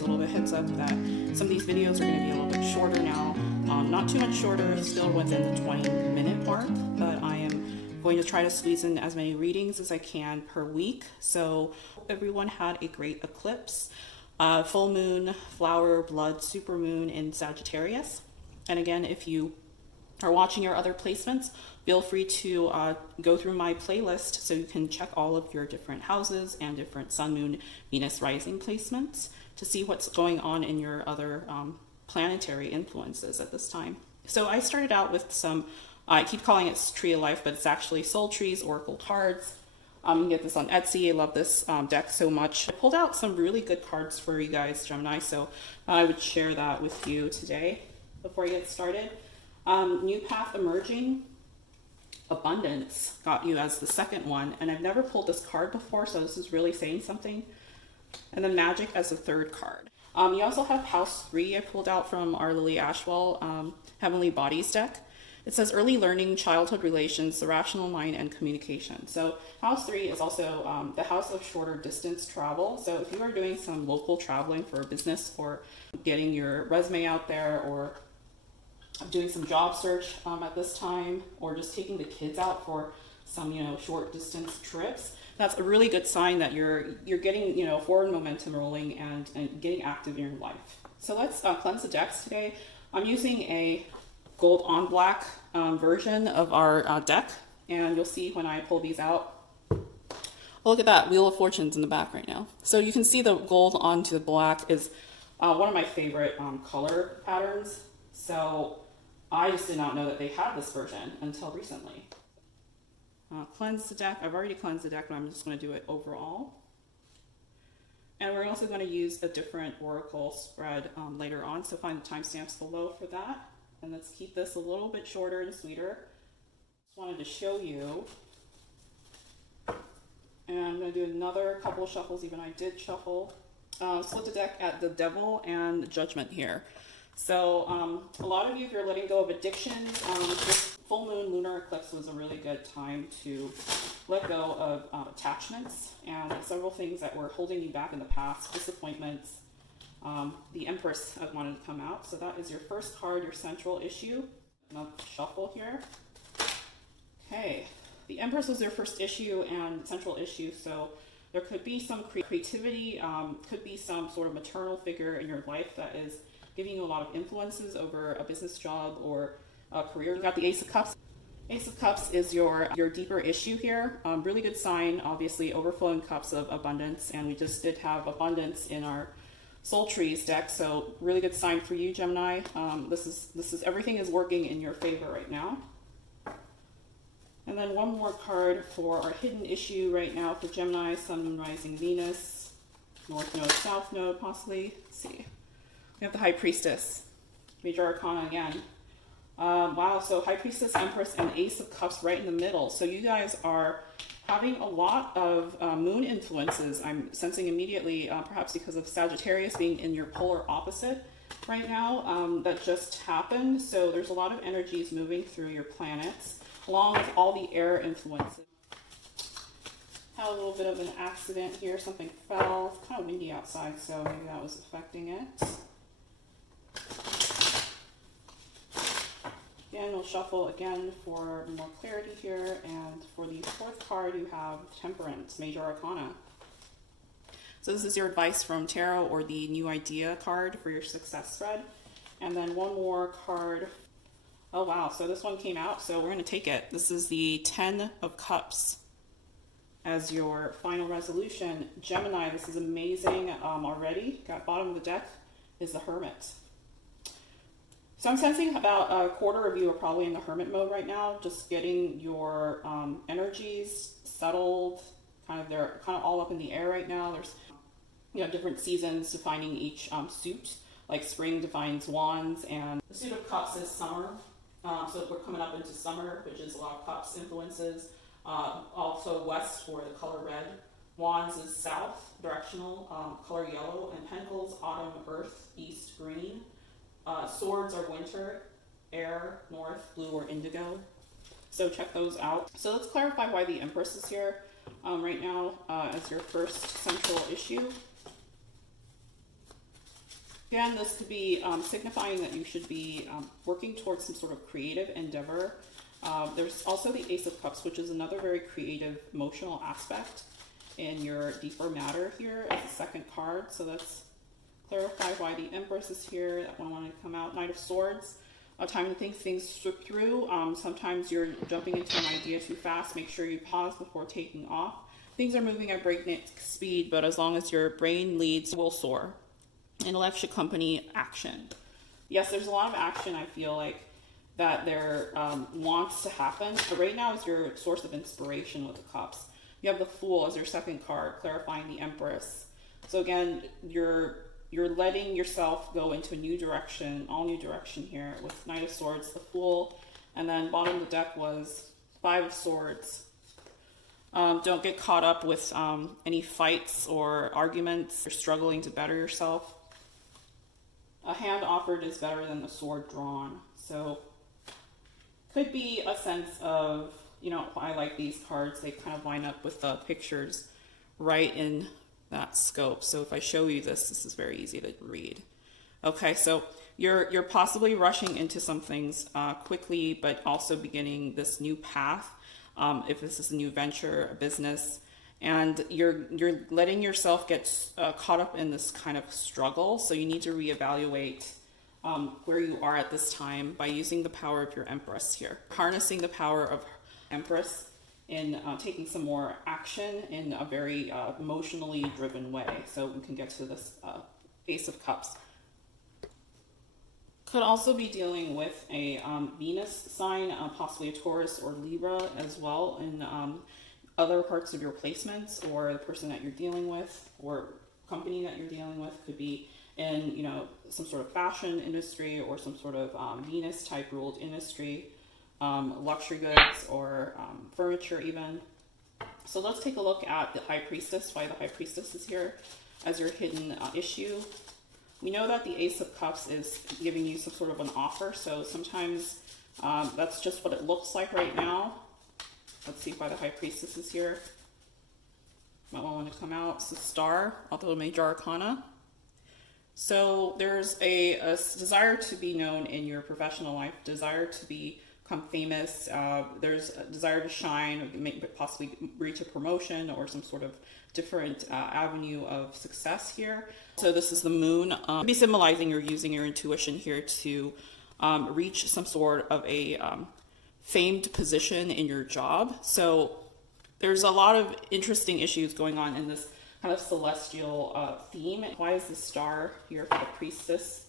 guys a little bit heads up that some of these videos are going to be a little bit shorter now. Not too much shorter, still within the 20-minute mark, but I am going to try to squeeze in as many readings as I can per week. So everyone had a great eclipse, full moon, flower, blood, supermoon in Sagittarius. And again, if you are watching your other placements, feel free to go through my playlist so you can check all of your different houses and different sun, moon, Venus rising placements to see what's going on in your other planetary influences at this time. So I started out with some, I keep calling it Tree of Life, but it's actually Soul Trees Oracle cards. You can get this on Etsy. I love this deck so much. I pulled out some really good cards for you guys, Gemini, so I would share that with you today before I get started. New Path Emerging, Abundance got you as the second one, and I've never pulled this card before, so this is really saying something. And then Magic as the third card. You also have House 3 I pulled out from our Lily Ashwell Heavenly Bodies deck. It says early learning, childhood relations, the rational mind, and communication. So House 3 is also the house of shorter distance travel. So if you are doing some local traveling for a business or getting your resume out there or doing some job search at this time, or just taking the kids out for some, short distance trips, that's a really good sign that you're getting, forward momentum rolling and getting active in your life. So let's cleanse the decks today. I'm using a gold on black version of our deck, and you'll see when I pull these out. Oh, look at that Wheel of Fortunes in the back right now. So you can see the gold onto the black is one of my favorite color patterns. So I just did not know that they had this version until recently. Cleanse the deck. I've already cleansed the deck, but I'm just going to do it overall. And we're also going to use a different oracle spread later on, so find the timestamps below for that. And let's keep this a little bit shorter and sweeter. Just wanted to show you. And I'm going to do another couple of shuffles, even I did shuffle. Split the deck at the Devil and Judgment here. So a lot of you, if you're letting go of addictions, this full moon lunar eclipse was a really good time to let go of attachments and several things that were holding you back in the past, disappointments. The Empress I wanted to come out. So that is your first card, your central issue. Another shuffle here. Okay, the Empress was your first issue and central issue. So there could be some creativity, could be some sort of maternal figure in your life that is giving you a lot of influences over a business job or a career. You got the Ace of Cups. Ace of Cups is your deeper issue here. Really good sign, obviously, overflowing cups of abundance. And we just did have abundance in our Soul Trees deck, so really good sign for you, Gemini. This is everything is working in your favor right now. And then one more card for our hidden issue right now for Gemini, Sun, Moon, Rising, Venus, North Node, South Node, possibly. Let's see. We have the High Priestess, Major Arcana again. Wow, so High Priestess, Empress, and Ace of Cups right in the middle. So you guys are having a lot of moon influences. I'm sensing immediately, perhaps because of Sagittarius being in your polar opposite right now, that just happened. So there's a lot of energies moving through your planets, along with all the air influences. Had a little bit of an accident here. Something fell. It's kind of windy outside, so maybe that was affecting it. Again, we'll shuffle again for more clarity here, and for the fourth card you have Temperance, Major Arcana. So this is your advice from Tarot or the New Idea card for your success thread. And then one more card. Oh wow, so this one came out, so we're going to take it. This is the 10 of Cups as your final resolution. Gemini, this is amazing already. Got bottom of the deck is the Hermit. So I'm sensing about a quarter of you are probably in the hermit mode right now, just getting your energies settled. They're kind of all up in the air right now. There's different seasons defining each suit. Like spring defines wands, and the suit of cups is summer. So we're coming up into summer, which is a lot of cups influences. Also west for the color red. Wands is south, directional, color yellow, and pentacles, autumn, earth, east, green. Swords are winter, air, north, blue, or indigo. So check those out. So let's clarify why the Empress is here right now as your first central issue. Again, this could be signifying that you should be working towards some sort of creative endeavor. There's also the Ace of Cups, which is another very creative emotional aspect in your deeper matter here as a second card. So let's clarify why the Empress is here. That one wanted to come out. Knight of Swords. A time to think things through. Sometimes you're jumping into an idea too fast. Make sure you pause before taking off. Things are moving at breakneck speed, but as long as your brain leads, will soar. Intellect should accompany action. Yes, there's a lot of action, I feel like, that there wants to happen. But right now is your source of inspiration with the Cups. You have the Fool as your second card, clarifying the Empress. So again, you're letting yourself go into a new direction, all new direction here with Knight of Swords, the Fool, and then bottom of the deck was Five of Swords. Don't get caught up with any fights or arguments. You're struggling to better yourself. A hand offered is better than the sword drawn. So could be a sense of, you know, I like these cards. They kind of line up with the pictures right in that scope. So if I show you this, this is very easy to read. Okay, so you're possibly rushing into some things quickly, but also beginning this new path. If this is a new venture, a business, and you're letting yourself get caught up in this kind of struggle. So you need to reevaluate where you are at this time by using the power of your Empress here. Harnessing the power of Empress in taking some more action in a very emotionally driven way. So we can get to this Ace of Cups. Could also be dealing with a Venus sign, possibly a Taurus or Libra as well, in other parts of your placements, or the person that you're dealing with or company that you're dealing with could be in, you know, some sort of fashion industry or some sort of Venus type ruled industry, luxury goods or furniture even. So let's take a look at the High Priestess, why the High Priestess is here as your hidden issue. We know that the Ace of Cups is giving you some sort of an offer, so sometimes that's just what it looks like right now. Let's see why the High Priestess is here. Might want to come out. It's the Star, although Major Arcana. So there's a desire to be known in your professional life, desire to become famous. There's a desire to shine, possibly reach a promotion or some sort of different avenue of success here. So this is the Moon. Be symbolizing you're using your intuition here to reach some sort of a famed position in your job. So there's a lot of interesting issues going on in this kind of celestial theme. Why is the Star here for the Priestess?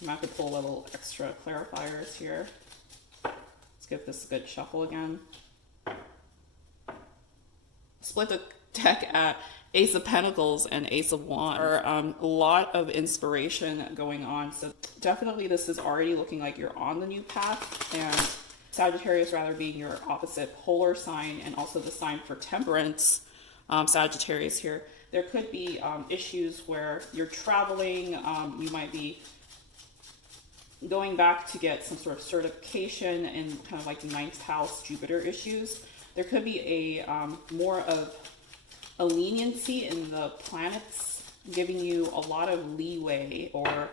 I'm going to have to pull a little extra clarifiers here. Let's give this a good shuffle again. Split the deck at Ace of Pentacles and Ace of Wands. There are a lot of inspiration going on. So definitely this is already looking like you're on the new path, and Sagittarius rather being your opposite polar sign and also the sign for temperance, Sagittarius here. There could be issues where you're traveling, you might be going back to get some sort of certification in kind of like the 9th house Jupiter issues. There could be a more of a leniency in the planets giving you a lot of leeway or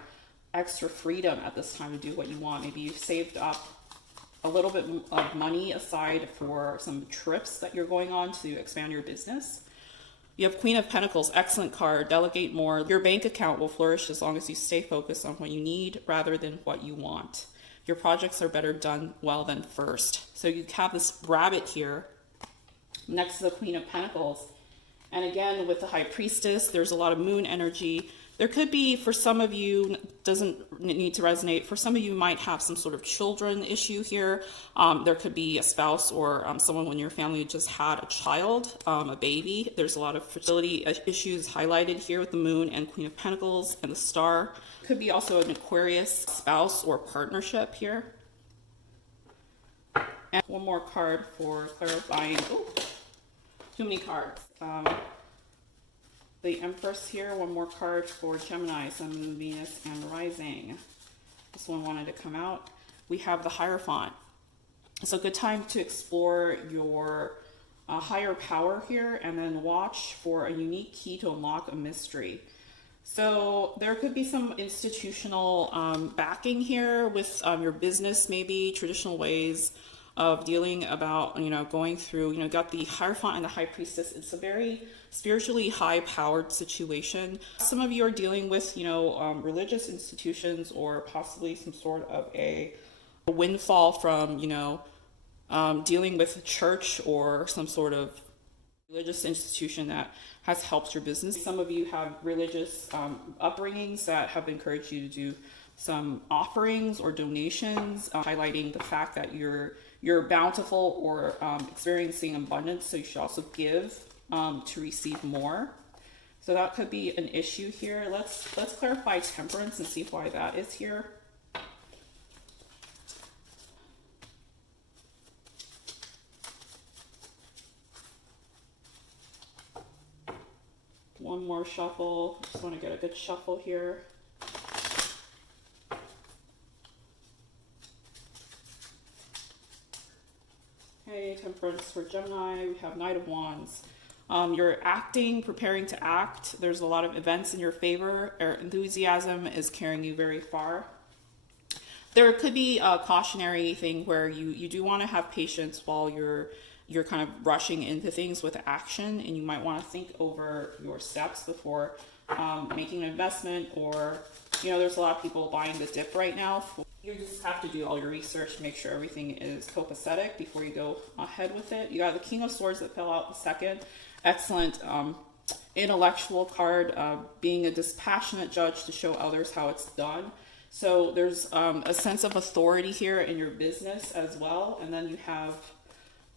extra freedom at this time to do what you want. Maybe you've saved up a little bit of money aside for some trips that you're going on to expand your business. You have Queen of Pentacles, excellent card, delegate more. Your bank account will flourish as long as you stay focused on what you need rather than what you want. Your projects are better done well than first. So you have this rabbit here next to the Queen of Pentacles. And again, with the High Priestess, there's a lot of moon energy. There could be, for some of you, doesn't need to resonate. For some of you might have some sort of children issue here. There could be a spouse or someone in your family who just had a child, a baby. There's a lot of fertility issues highlighted here with the Moon and Queen of Pentacles and the Star. Could be also an Aquarius spouse or partnership here. And one more card for clarifying. Ooh, too many cards. The Empress here, one more card for Gemini, Sun, Moon, Venus, and Rising. This one wanted to come out. We have the Hierophant. So good time to explore your higher power here and then watch for a unique key to unlock a mystery. So there could be some institutional backing here with your business, maybe traditional ways of dealing about, going through, got the Hierophant and the High Priestess. It's a very spiritually high-powered situation. Some of you are dealing with, religious institutions, or possibly some sort of a windfall from, dealing with church or some sort of religious institution that has helped your business. Some of you have religious upbringings that have encouraged you to do some offerings or donations, highlighting the fact that you're bountiful or experiencing abundance, so you should also give to receive more. So that could be an issue here. Let's clarify temperance and see why that is here. One more shuffle. Just want to get a good shuffle here. Okay, temperance for Gemini. We have Knight of Wands. You're acting, preparing to act. There's a lot of events in your favor. Enthusiasm is carrying you very far. There could be a cautionary thing where you do want to have patience while you're kind of rushing into things with action, and you might want to think over your steps before making an investment, or there's a lot of people buying the dip right now. You just have to do all your research to make sure everything is copacetic before you go ahead with it. You got the King of Swords that fell out the second. Excellent intellectual card, being a dispassionate judge to show others how it's done. So there's a sense of authority here in your business as well. And then you have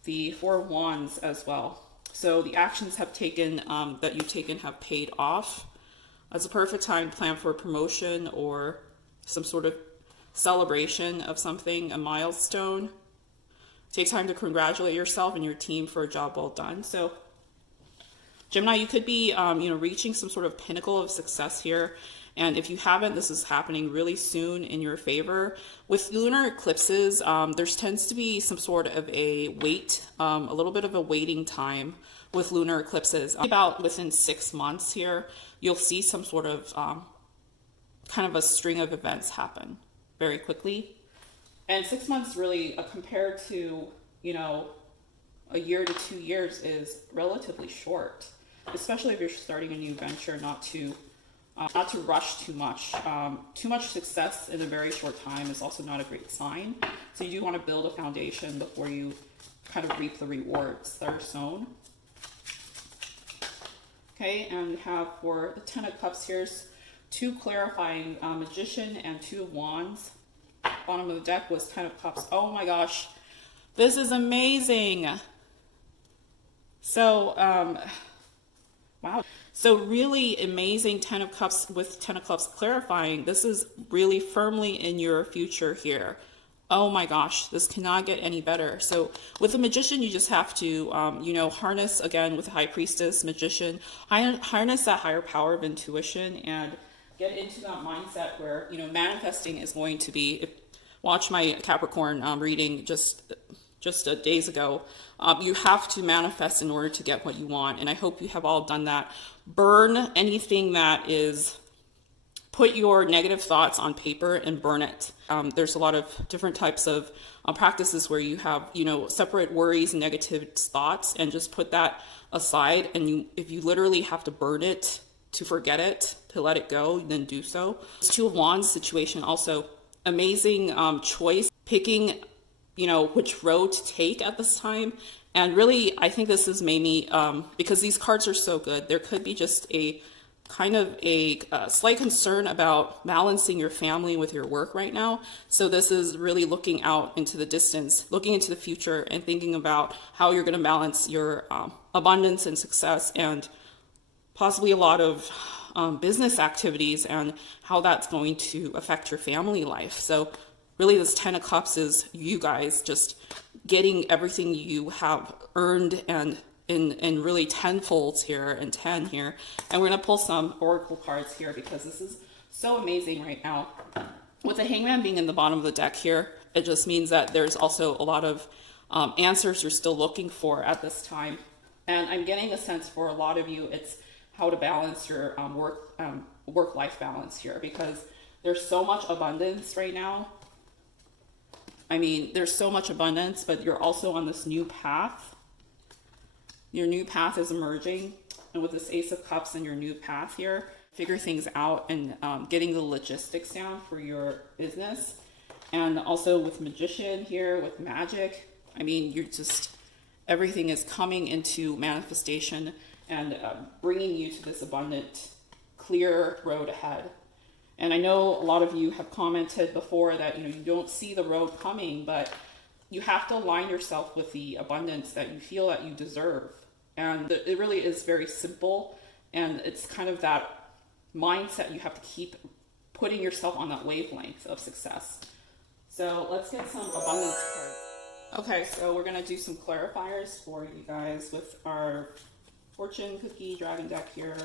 the Four of Wands as well. So the actions have taken that you've taken have paid off. It's a perfect time to plan for a promotion or some sort of celebration of something, a milestone. Take time to congratulate yourself and your team for a job well done. So Gemini, you could be reaching some sort of pinnacle of success here. And if you haven't, this is happening really soon in your favor. With lunar eclipses, there tends to be some sort of a wait, a little bit of a waiting time with lunar eclipses. About within 6 months here, you'll see some sort of kind of a string of events happen very quickly. And 6 months really compared to, a year to 2 years is relatively short, especially if you're starting a new venture, not to rush too much. Too much success in a very short time is also not a great sign. So you do want to build a foundation before you kind of reap the rewards that are sown. Okay, and we have for the Ten of Cups, here's two clarifying, Magician and Two of Wands. Bottom of the deck was Ten of Cups. Oh my gosh, this is amazing. So, wow. So really amazing Ten of Cups with Ten of Cups clarifying. This is really firmly in your future here. Oh my gosh, this cannot get any better. So with the Magician, you just have to, harness, again, with the High Priestess, Magician, harness that higher power of intuition and get into that mindset where, manifesting is going to be, watch my Capricorn reading just days ago. You have to manifest in order to get what you want. And I hope you have all done that. Burn anything that is, put your negative thoughts on paper and burn it. There's a lot of different types of practices where you have, separate worries and negative thoughts and just put that aside. And if you literally have to burn it to forget it, to let it go, then do so. This Two of Wands situation also, amazing choice, picking, which road to take at this time. And really, I think this is maybe, because these cards are so good, there could be just a kind of a slight concern about balancing your family with your work right now. So this is really looking out into the distance, looking into the future and thinking about how you're going to balance your abundance and success and possibly a lot of business activities and how that's going to affect your family life. So really this Ten of Cups is you guys just getting everything you have earned and in really tenfolds here and 10 here. And we're going to pull some oracle cards here because this is so amazing right now. With the Hangman being in the bottom of the deck here, it just means that there's also a lot of answers you're still looking for at this time. And I'm getting a sense for a lot of you, it's how to balance your work-life balance here, because there's so much abundance right now. I mean, there's so much abundance, but you're also on this new path. Your new path is emerging, and with this Ace of Cups and your new path here, figure things out and getting the logistics down for your business. And also with Magician here, with magic, I mean, you're just, everything is coming into manifestation and bringing you to this abundant, clear road ahead. And I know a lot of you have commented before that, you don't see the road coming, but you have to align yourself with the abundance that you feel that you deserve. And it really is very simple. And it's kind of that mindset you have to keep putting yourself on that wavelength of success. So let's get some abundance cards. Okay, so we're going to do some clarifiers for you guys with our fortune cookie dragon deck here.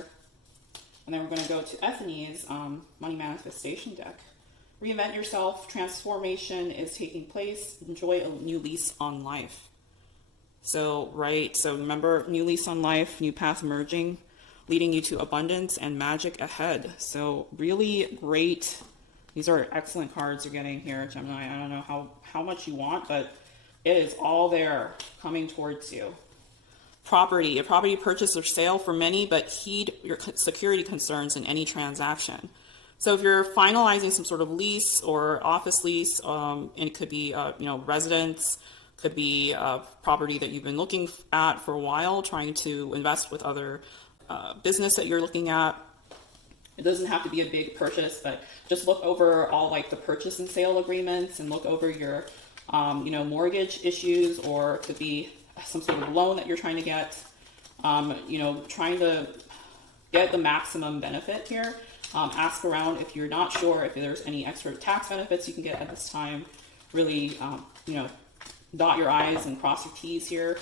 And then we're going to go to Ethony's money manifestation deck. Reinvent yourself. Transformation is taking place. Enjoy a new lease on life. So remember, new lease on life, new path emerging, leading you to abundance and magic ahead. So really great. These are excellent cards you're getting here, Gemini. I don't know how much you want, but it is all there coming towards you. Property, a property purchase or sale for many, but heed your security concerns in any transaction. So if you're finalizing some sort of lease or office lease, and it could be, residence, could be property that you've been looking at for a while, trying to invest with other business that you're looking at. It doesn't have to be a big purchase, but just look over all like the purchase and sale agreements and look over your, mortgage issues, or it could be some sort of loan that you're trying to get, trying to get the maximum benefit here. Ask around if you're not sure if there's any extra tax benefits you can get at this time. Really, dot your I's and cross your T's here.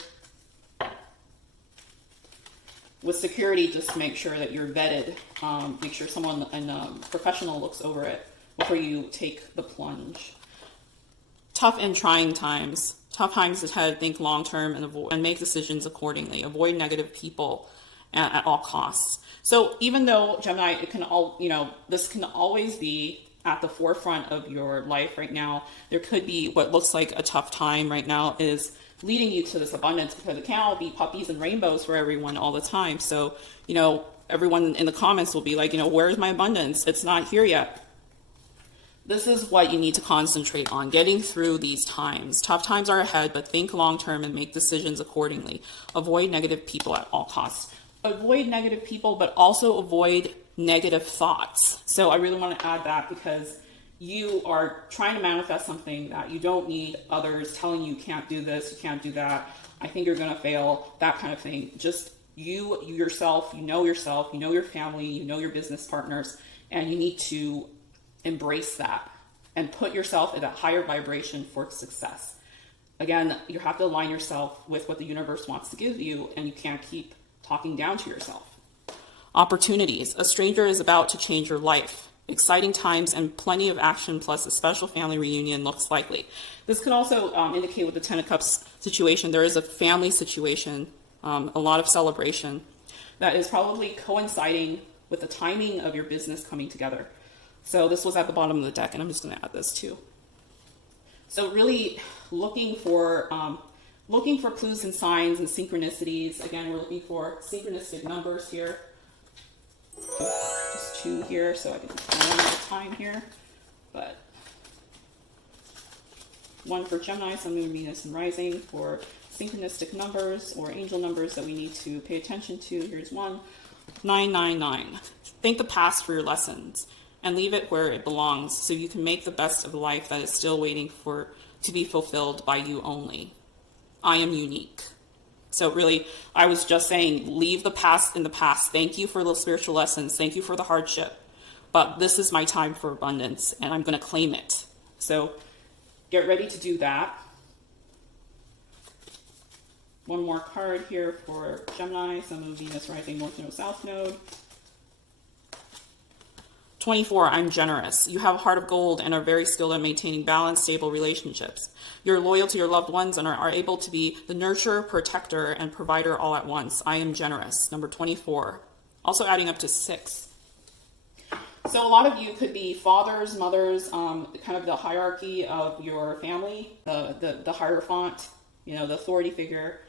With security, just make sure that you're vetted. Make sure someone, professional looks over it before you take the plunge. Tough and trying times. Tough times ahead. Think long term and make decisions accordingly. Avoid negative people at all costs. So even though Gemini, this can always be at the forefront of your life right now, there could be what looks like a tough time right now is leading you to this abundance, because it can't all be puppies and rainbows for everyone all the time. So, everyone in the comments will be like, where's my abundance? It's not here yet. This is what you need to concentrate on, getting through these times. Tough times are ahead, but think long term and make decisions accordingly. Avoid negative people at all costs. Avoid negative people, but also avoid negative thoughts. So I really want to add that, because you are trying to manifest something that you don't need others telling you can't do this, you can't do that, I think you're going to fail, that kind of thing. Just you yourself, you know your family, you know your business partners, and you need to embrace that and put yourself at a higher vibration for success. Again, you have to align yourself with what the universe wants to give you, and you can't keep talking down to yourself. Opportunities. A stranger is about to change your life. Exciting times and plenty of action, plus a special family reunion looks likely. This could also indicate with the Ten of Cups situation, there is a family situation, a lot of celebration that is probably coinciding with the timing of your business coming together. So this was at the bottom of the deck, and I'm just going to add this too. So really looking for clues and signs and synchronicities. Again, we're looking for synchronistic numbers here. Just 2 here, so I can run out of time here. But 1 for Gemini, Sun, Moon, Venus, and Rising for synchronistic numbers or angel numbers that we need to pay attention to. Here's 1, 999. Thank the past for your lessons and leave it where it belongs, so you can make the best of the life that is still waiting to be fulfilled by you only. I am unique. So really, I was just saying, leave the past in the past. Thank you for the spiritual lessons. Thank you for the hardship. But this is my time for abundance, and I'm going to claim it. So get ready to do that. 1 more card here for Gemini, Sun, Moon, Venus, Rising, North Node, South Node. 24, I'm generous. You have a heart of gold and are very skilled at maintaining balanced, stable relationships. You're loyal to your loved ones and are able to be the nurturer, protector, and provider all at once. I am generous. Number 24. also adding up to 6. So a lot of you could be fathers, mothers, kind of the hierarchy of your family, the hierophant, you know, the authority figure.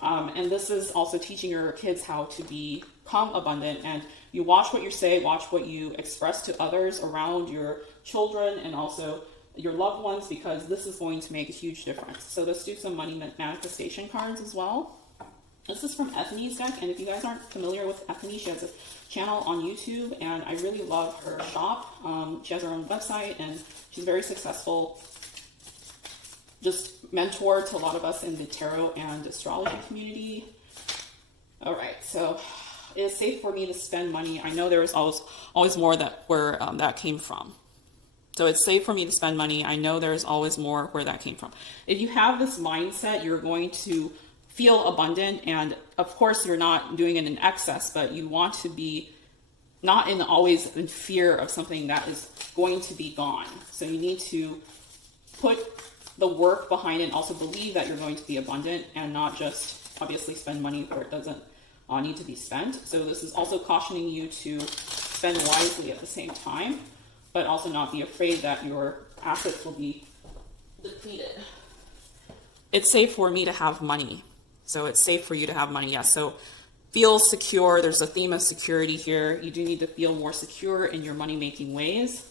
And this is also teaching your kids how to become abundant. And you watch what you say, watch what you express to others around your children and also your loved ones, because this is going to make a huge difference. So let's do some money manifestation cards as well. This is from Ethony's deck, and if you guys aren't familiar with Ethony, she has a channel on YouTube, and I really love her shop. She has her own website, and she's very successful. Just mentor to a lot of us in the tarot and astrology community. All right, so it is safe for me to spend money. I know there is always more where that came from. So it's safe for me to spend money. I know there's always more where that came from. If you have this mindset, you're going to feel abundant, and of course you're not doing it in excess, but you want to be not always in fear of something that is going to be gone. So you need to put the work behind it and also believe that you're going to be abundant and not just obviously spend money where it doesn't need to be spent. So this is also cautioning you to spend wisely at the same time, but also not be afraid that your assets will be depleted. It's safe for me to have money. So it's safe for you to have money, yes. So feel secure. There's a theme of security here. You do need to feel more secure in your money-making ways.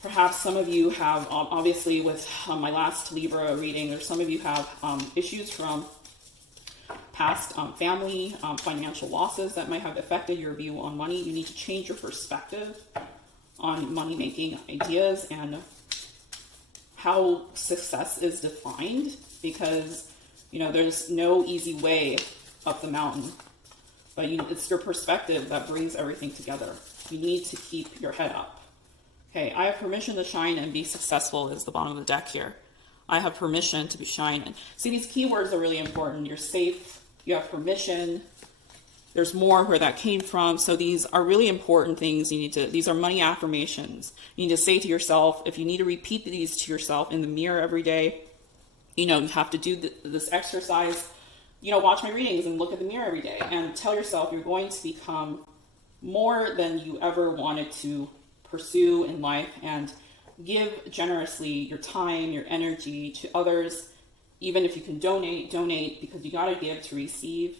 Perhaps some of you have, obviously with my last Libra reading, or some of you have issues from past family financial losses that might have affected your view on money. You need to change your perspective on money-making ideas and how success is defined, because you know, there's no easy way up the mountain, but it's your perspective that brings everything together. You need to keep your head up. Okay, I have permission to shine and be successful is the bottom of the deck here. I have permission to be shining. See, these keywords are really important. You're safe, you have permission, there's more where that came from. So these are really important things. These are money affirmations. You need to say to yourself, if you need to repeat these to yourself in the mirror every day, you know, you have to do this exercise, you know, watch my readings and look at the mirror every day and tell yourself you're going to become more than you ever wanted to pursue in life, and give generously your time, your energy to others. Even if you can donate, because you got to give to receive.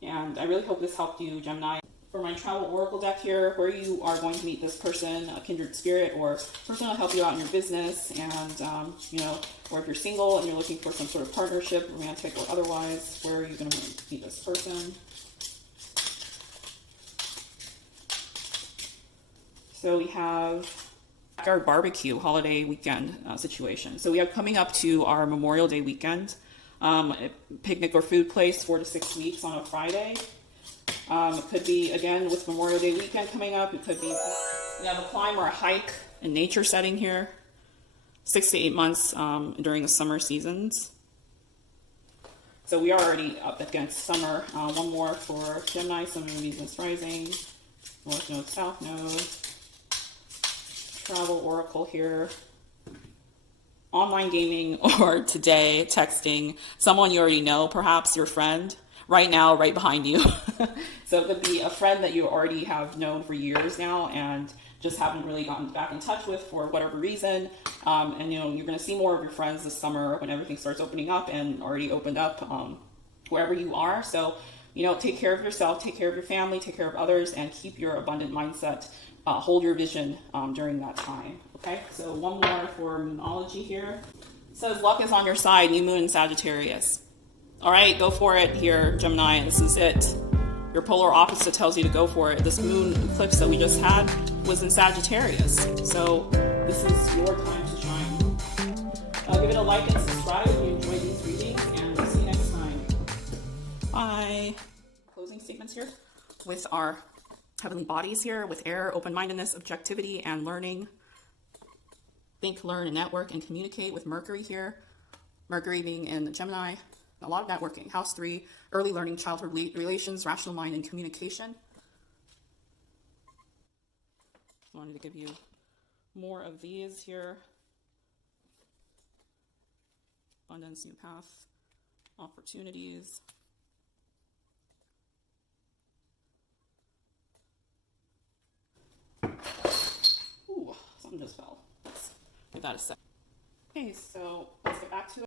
And I really hope this helped you, Gemini. For my travel oracle deck here, where you are going to meet this person, a kindred spirit or person will help you out in your business, and you know, or if you're single and you're looking for some sort of partnership, romantic or otherwise, where are you going to meet this person? So we have our barbecue holiday weekend situation. So we have coming up to our Memorial Day weekend, picnic or food place, 4 to 6 weeks on a Friday. It could be, again, with Memorial Day weekend coming up, it could be, we have a climb or a hike in nature setting here, 6 to 8 months during the summer seasons. So we are already up against summer. One more for Gemini, Sun, Moon, Venus, Rising, North Node, South Node, travel oracle here, online gaming, or today texting someone you already know, perhaps your friend. Right now, right behind you. So it could be a friend that you already have known for years now and just haven't really gotten back in touch with for whatever reason. And you know, you're going to see more of your friends this summer when everything starts opening up, and already opened up wherever you are. So, you know, take care of yourself, take care of your family, take care of others, and keep your abundant mindset. Hold your vision during that time. Okay, so one more for Moonology here. It says luck is on your side, new moon in Sagittarius. All right, go for it here, Gemini. This is it. Your polar opposite tells you to go for it. This moon eclipse that we just had was in Sagittarius. So this is your time to shine. Give it a like and subscribe if you enjoyed these readings, and we'll see you next time. Bye. Closing statements here with our heavenly bodies here, with air, open-mindedness, objectivity, and learning. Think, learn, and network, and communicate with Mercury here. Mercury being in Gemini. A lot of networking. House 3, early learning, childhood relations, rational mind, and communication. I wanted to give you more of these here. Abundance, new path, opportunities. give that a sec. Okay, so let's get back to